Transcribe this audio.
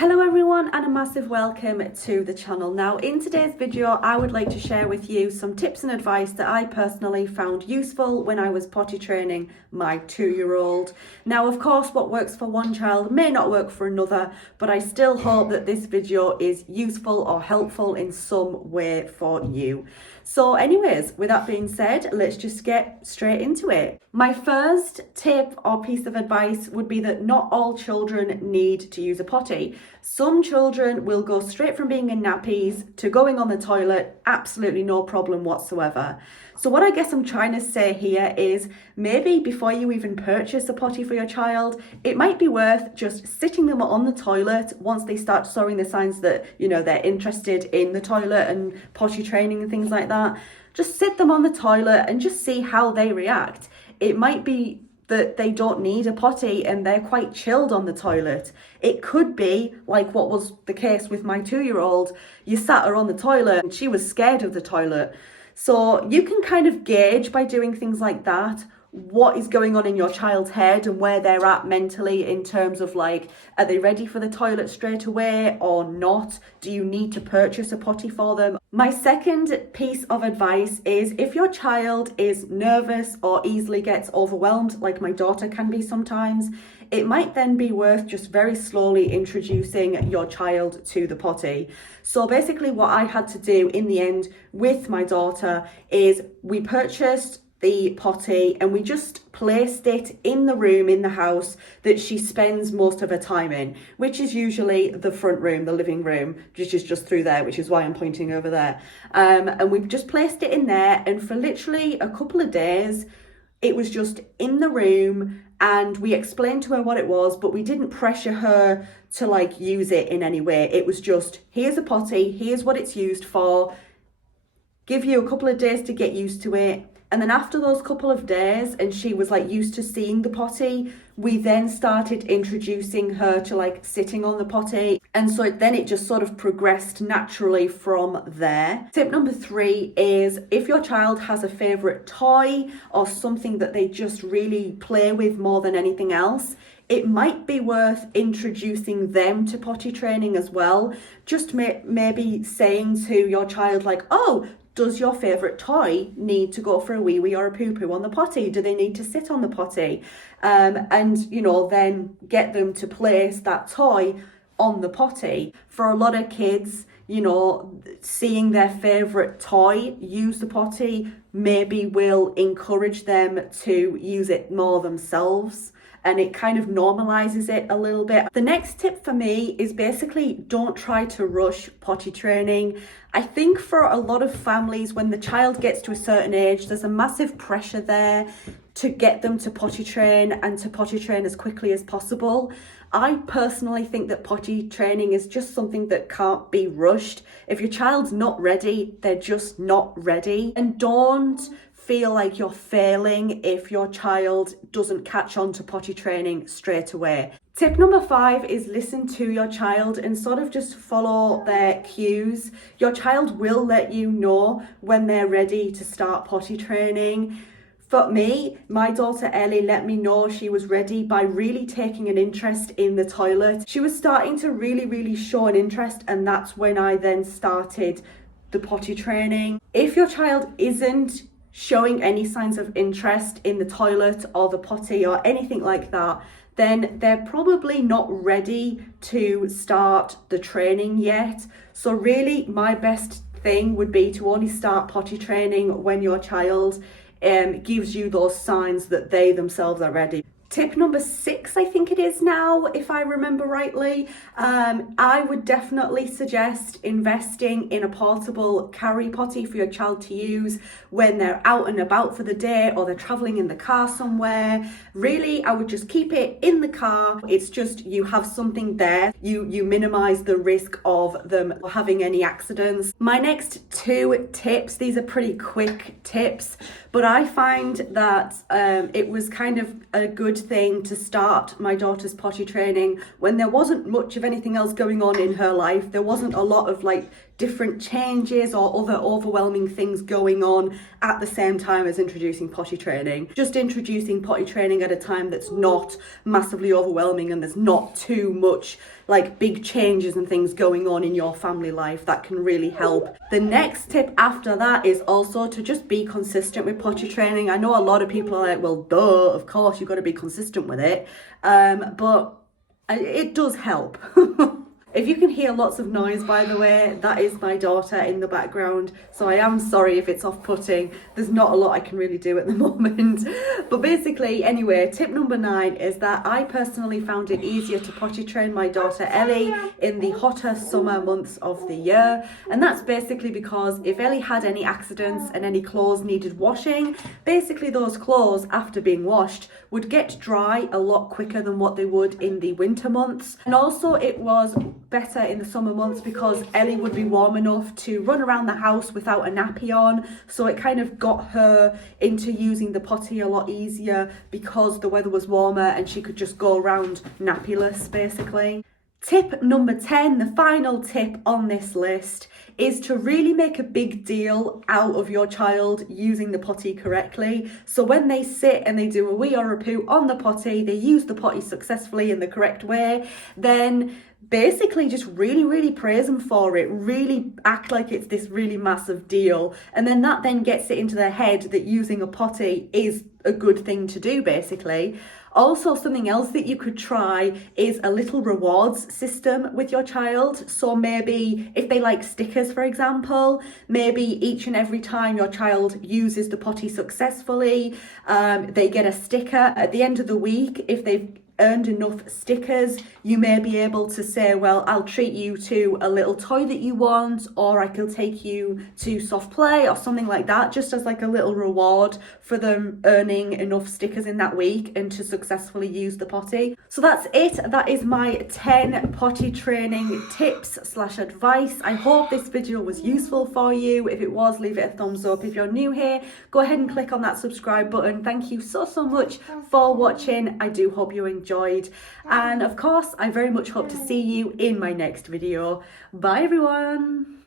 Hello everyone and a massive welcome to the channel. Now in today's video I would like to share with you some tips and advice that I personally found useful when I was potty training my 2-year-old. Now of course what works for one child may not work for another, but I still hope that this video is useful or helpful in some way for you. So anyways, with that being said, let's just get straight into it. My first tip or piece of advice would be that not all children need to use a potty. Some children will go straight from being in nappies to going on the toilet, absolutely no problem whatsoever. So what I guess I'm trying to say here is maybe before you even purchase a potty for your child, it might be worth just sitting them on the toilet once they start showing the signs that, they're interested in the toilet and potty training and things like that. Just sit them on the toilet and just see how they react. It might be that they don't need a potty and they're quite chilled on the toilet. It could be like what was the case with my 2-year-old. You sat her on the toilet and she was scared of the toilet. So you can kind of gauge by doing things like that what is going on in your child's head and where they're at mentally in terms of are they ready for the toilet straight away or not? Do you need to purchase a potty for them? My second piece of advice is if your child is nervous or easily gets overwhelmed, like my daughter can be sometimes, it might then be worth just very slowly introducing your child to the potty. So basically what I had to do in the end with my daughter is we purchased the potty and we just placed it in the room in the house that she spends most of her time in, which is usually the front room, the living room, which is just through there, which is why I'm pointing over there. And we've just placed it in there, and for literally a couple of days it was just in the room, and we explained to her what it was, but we didn't pressure her to use it in any way. It was just, here's a potty, here's what it's used for, give you a couple of days to get used to it. And then after those couple of days and she was used to seeing the potty, we then started introducing her to sitting on the potty. And so then it just sort of progressed naturally from there. Tip number 3 is if your child has a favorite toy or something that they just really play with more than anything else, it might be worth introducing them to potty training as well. Just maybe saying to your child oh, does your favourite toy need to go for a wee-wee or a poo-poo on the potty? Do they need to sit on the potty? And then get them to place that toy on the potty. For a lot of kids, seeing their favourite toy use the potty maybe will encourage them to use it more themselves. And it kind of normalizes it a little bit. The next tip for me is basically don't try to rush potty training. I think for a lot of families, when the child gets to a certain age, there's a massive pressure there to get them to potty train and to potty train as quickly as possible. I personally think that potty training is just something that can't be rushed. If your child's not ready, they're just not ready. And don't feel like you're failing if your child doesn't catch on to potty training straight away. Tip number 5 is listen to your child and sort of just follow their cues. Your child will let you know when they're ready to start potty training. For me, my daughter Ellie let me know she was ready by really taking an interest in the toilet. She was starting to really show an interest, and that's when I then started the potty training. If your child isn't showing any signs of interest in the toilet or the potty or anything like that, then they're probably not ready to start the training yet. So really my best thing would be to only start potty training when your child gives you those signs that they themselves are ready. Tip number 6, I think it is now, if I remember rightly, I would definitely suggest investing in a portable carry potty for your child to use when they're out and about for the day or they're traveling in the car somewhere. Really, I would just keep it in the car. It's just you have something there. You minimize the risk of them having any accidents. My next 2 tips, these are pretty quick tips, but I find that it was kind of a good thing to start my daughter's potty training when there wasn't much of anything else going on in her life. There wasn't a lot of different changes or other overwhelming things going on at the same time as introducing potty training. Just introducing potty training at a time that's not massively overwhelming and there's not too much like big changes and things going on in your family life, that can really help. The next tip after that is also to just be consistent with potty training. I know a lot of people are like, well, duh, of course you've got to be consistent with it, but it does help. If you can hear lots of noise, by the way, that is my daughter in the background, so I am sorry if it's off-putting. There's not a lot I can really do at the moment. But basically, anyway, tip number 9 is that I personally found it easier to potty train my daughter Ellie in the hotter summer months of the year. And that's basically because if Ellie had any accidents and any clothes needed washing, basically those clothes, after being washed, would get dry a lot quicker than what they would in the winter months. And also it was better in the summer months because Ellie would be warm enough to run around the house without a nappy on, so it kind of got her into using the potty a lot easier because the weather was warmer and she could just go around nappyless basically. Tip number 10, the final tip on this list, is to really make a big deal out of your child using the potty correctly. So when they sit and they do a wee or a poo on the potty, they use the potty successfully in the correct way, then basically just really praise them for it, really act like it's this really massive deal, and then that then gets it into their head that using a potty is a good thing to do basically. Also, something else that you could try is a little rewards system with your child. So maybe if they like stickers, for example, maybe each and every time your child uses the potty successfully, they get a sticker. At the end of the week, if they've earned enough stickers, you may be able to say, well, I'll treat you to a little toy that you want, or I could take you to soft play or something like that, just as like a little reward for them earning enough stickers in that week and to successfully use the potty. So that's it. That is my 10 potty training tips / advice. I hope this video was useful for you. If it was, leave it a thumbs up. If you're new here, go ahead and click on that subscribe button. Thank you so much for watching. I do hope you enjoyed. And of course, I very much hope to see you in my next video. Bye everyone.